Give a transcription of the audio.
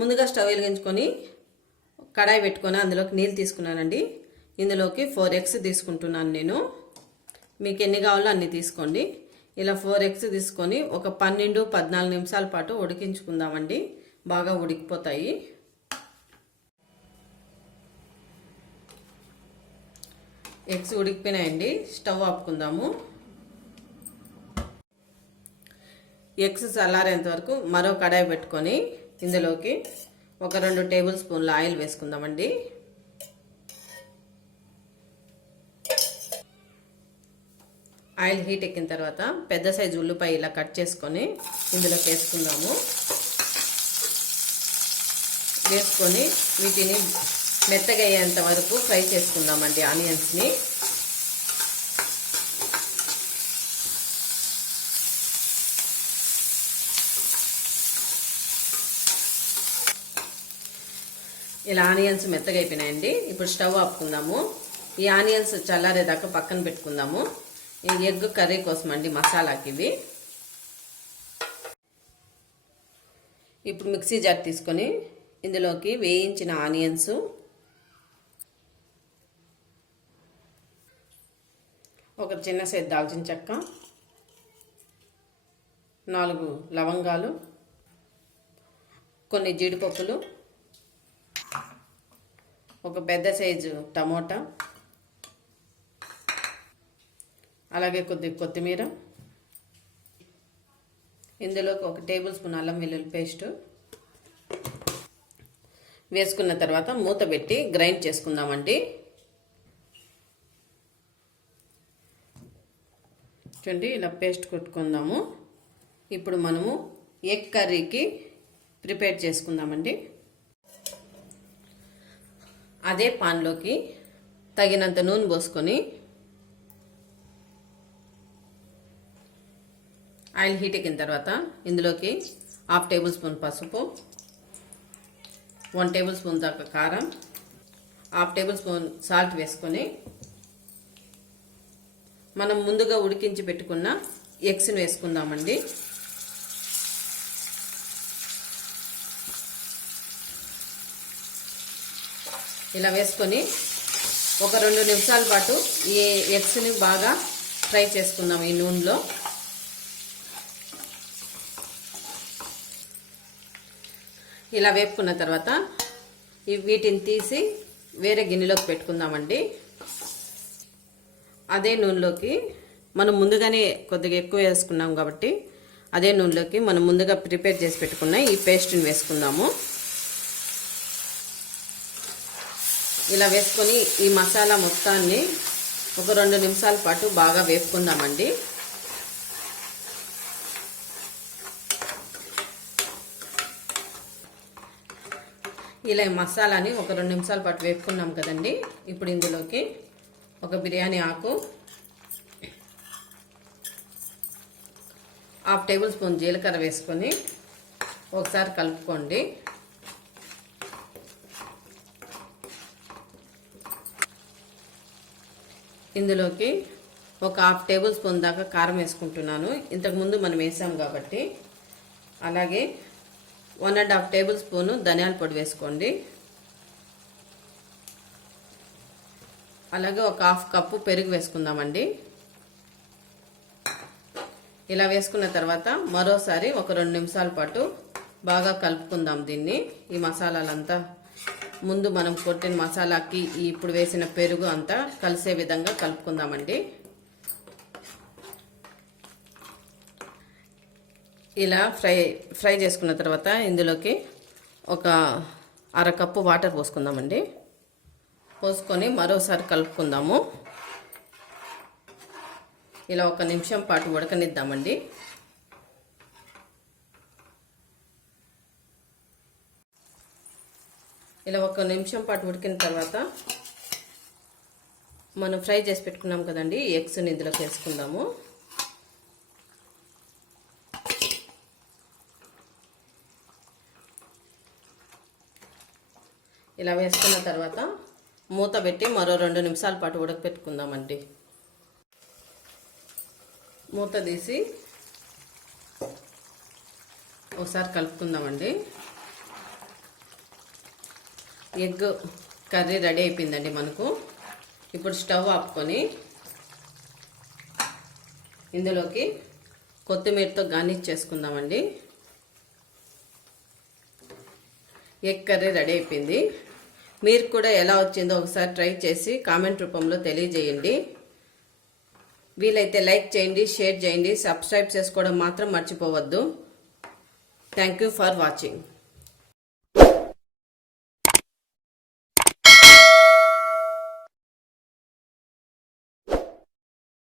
ముందుగా స్టవ్ వెలిగించుకొని కడాయి పెట్టుకొని అందులోకి నీళ్ళు తీసుకున్నానండి. ఇందులోకి 4 ఎగ్స్ తీసుకుంటున్నాను నేను. మీకు ఎన్ని కావాలో అన్ని తీసుకోండి. ఇలా 4 ఎగ్స్ తీసుకొని ఒక 12-14 నిమిషాల పాటు ఉడికించుకుందామండి. బాగా ఉడికిపోతాయి. ఎగ్స్ ఉడికిపోయినాయండి. స్టవ్ ఆపుకుందాము. ఎగ్స్ చల్లారేంత వరకు మరో కడాయి పెట్టుకొని ఇందులోకి ఒక 2 టేబుల్ స్పూన్ల ఆయిల్ వేసుకుందామండి. ఆయిల్ హీట్ ఎక్కిన తర్వాత పెద్ద సైజు ఉల్లిపాయ ఇలా కట్ చేసుకొని ఇందులోకి వేసుకుందాము. వేసుకొని వీటిని మెత్తగా అయ్యేంత వరకు ఫ్రై చేసుకుందామండి ఆనియన్స్ని. ఇలా ఆనియన్స్ మెత్తగా అయిపోయినాయండి. ఇప్పుడు స్టవ్ ఆపుకుందాము. ఈ ఆనియన్స్ చల్లారేదాకా పక్కన పెట్టుకుందాము. ఎగ్ కర్రీ కోసం అండి, మసాలాకి ఇవి. ఇప్పుడు మిక్సీ జార్ తీసుకొని ఇందులోకి వేయించిన ఆనియన్స్, ఒక చిన్న సైజు దాల్చిన చెక్క, 4 లవంగాలు, కొన్ని జీడిపప్పులు, ఒక పెద్ద సైజు టమోటా, అలాగే కొత్తిమీర, ఇందులోకి 1 టేబుల్ స్పూన్ అల్లం వెల్లుల్లి పేస్ట్ వేసుకున్న తర్వాత మూత పెట్టి గ్రైండ్ చేసుకుందామండి. చూడండి, ఇలా పేస్ట్ కొట్టుకుందాము. ఇప్పుడు మనము ఎగ్ కర్రీకి ప్రిపేర్ చేసుకుందామండి. అదే పాన్లోకి తగినంత నూనె పోసుకొని ఆయిల్ హీట్ ఎక్కిన తర్వాత ఇందులోకి 1/2 టేబుల్ స్పూన్ పసుపు, 1 టేబుల్ స్పూన్ దాకా కారం, 1/2 టేబుల్ స్పూన్ సాల్ట్ వేసుకొని మనం ముందుగా ఉడికించి పెట్టుకున్న ఎగ్స్ని వేసుకుందామండి. ఇలా వేసుకొని ఒక 2 నిమిషాల పాటు ఈ ఎగ్స్ని బాగా ఫ్రై చేసుకుందాం ఈ నూనెలో. ఇలా వేపుకున్న తర్వాత వీటిని తీసి వేరే గిన్నెలోకి పెట్టుకుందామండి. అదే నూనెలోకి మనం ముందుగానే కొద్దిగా ఎక్కువ వేసుకున్నాం కాబట్టి అదే నూనెలోకి మనం ముందుగా ప్రిపేర్ చేసి పెట్టుకున్న ఈ పేస్ట్ని వేసుకుందాము. ఇలా వేసుకొని ఈ మసాలా మొత్తాన్ని ఒక 2 నిమిషాల పాటు బాగా వేపుకుందామండి. ఇలా ఈ మసాలాని ఒక 2 నిమిషాల పాటు వేపుకున్నాం కదండి. ఇప్పుడు ఇందులోకి ఒక బిర్యానీ ఆకు, 1/2 టేబుల్ స్పూన్ జీలకర్ర వేసుకొని ఒకసారి కలుపుకోండి. ఇందులోకి ఒక 1/2 టేబుల్ స్పూన్ దాకా కారం వేసుకుంటున్నాను. ఇంతకుముందు మనం వేసాం కాబట్టి. అలాగే 1.5 టేబుల్ స్పూను ధనియాల పొడి వేసుకోండి. అలాగే ఒక 1/2 కప్పు పెరుగు వేసుకుందామండి. ఇలా వేసుకున్న తర్వాత మరోసారి ఒక 2 నిమిషాల పాటు బాగా కలుపుకుందాం దీన్ని. ఈ మసాలాలంతా ముందు మనం కొట్టిన మసాలాకి ఇప్పుడు వేసిన పెరుగు అంతా కలిసే విధంగా కలుపుకుందామండి. ఇలా ఫ్రై చేసుకున్న తర్వాత ఇందులోకి ఒక 1/2 కప్పు వాటర్ పోసుకుందామండి. పోసుకొని మరోసారి కలుపుకుందాము. ఇలా 1 నిమిషం పాటు ఉడకనిద్దామండి. ఇలా 1 నిమిషం పాటు ఉడికిన తర్వాత మనం ఫ్రై చేసి పెట్టుకున్నాం కదండి, ఎగ్స్ని ఇందులోకి వేసుకుందాము. ఇలా వేసుకున్న తర్వాత మూత పెట్టి మరో 2 నిమిషాల పాటు ఉడకపెట్టుకుందామండి. మూత తీసి ఒకసారి కలుపుకుందామండి. ఎగ్ కర్రీ రెడీ అయిపోయిందండి మనకు. ఇప్పుడు స్టవ్ ఆపుకొని ఇందులోకి కొత్తిమీరతో గార్నిష్ చేసుకుందామండి. ఎగ్ కర్రీ రెడీ అయిపోయింది. మీరు కూడా ఎలా వచ్చిందో ఒకసారి ట్రై చేసి కామెంట్ రూపంలో తెలియజేయండి. వీలైతే లైక్ చేయండి, షేర్ చేయండి, సబ్స్క్రైబ్ చేసుకోవడం మాత్రం మర్చిపోవద్దు. Thank you for watching.